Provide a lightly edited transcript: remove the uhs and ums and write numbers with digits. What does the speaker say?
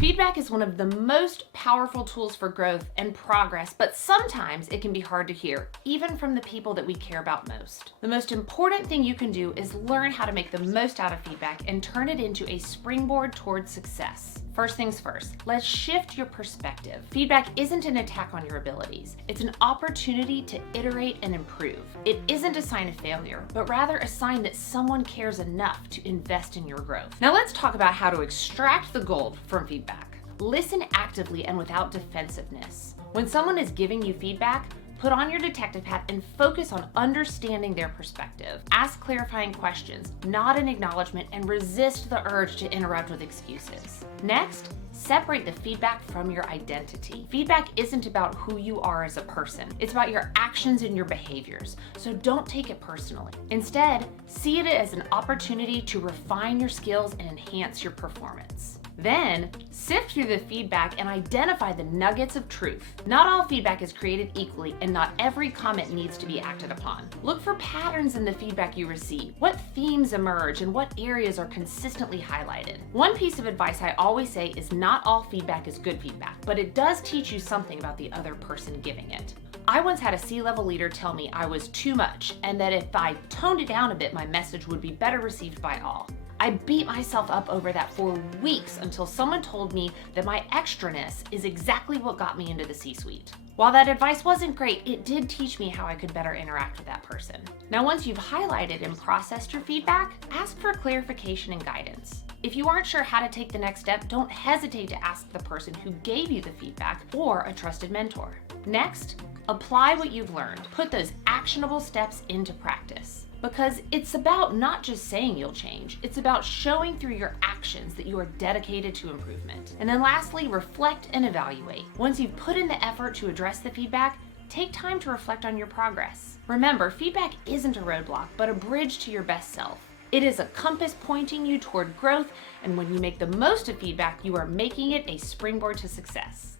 Feedback is one of the most powerful tools for growth and progress, but sometimes it can be hard to hear, even from the people that we care about most. The most important thing you can do is learn how to make the most out of feedback and turn it into a springboard towards success. First things first, let's shift your perspective. Feedback isn't an attack on your abilities. It's an opportunity to iterate and improve. It isn't a sign of failure, but rather a sign that someone cares enough to invest in your growth. Now let's talk about how to extract the gold from feedback. Listen actively and without defensiveness. When someone is giving you feedback, put on your detective hat and focus on understanding their perspective. Ask clarifying questions, not an acknowledgement, and resist the urge to interrupt with excuses. Next, separate the feedback from your identity. Feedback isn't about who you are as a person. It's about your actions and your behaviors. So don't take it personally. Instead, see it as an opportunity to refine your skills and enhance your performance. Then, sift through the feedback and identify the nuggets of truth. Not all feedback is created equally, and not every comment needs to be acted upon. Look for patterns in the feedback you receive. What themes emerge and what areas are consistently highlighted? One piece of advice I always say is not all feedback is good feedback, but it does teach you something about the other person giving it. I once had a C-level leader tell me I was too much, and that if I toned it down a bit, my message would be better received by all. I beat myself up over that for weeks until someone told me that my extraness is exactly what got me into the C-suite. While that advice wasn't great, it did teach me how I could better interact with that person. Now, once you've highlighted and processed your feedback, ask for clarification and guidance. If you aren't sure how to take the next step, don't hesitate to ask the person who gave you the feedback or a trusted mentor. Next, apply what you've learned. Put those actionable steps into practice. Because it's about not just saying you'll change, it's about showing through your actions that you are dedicated to improvement. And then lastly, reflect and evaluate. Once you've put in the effort to address the feedback, take time to reflect on your progress. Remember, feedback isn't a roadblock, but a bridge to your best self. It is a compass pointing you toward growth, and when you make the most of feedback, you are making it a springboard to success.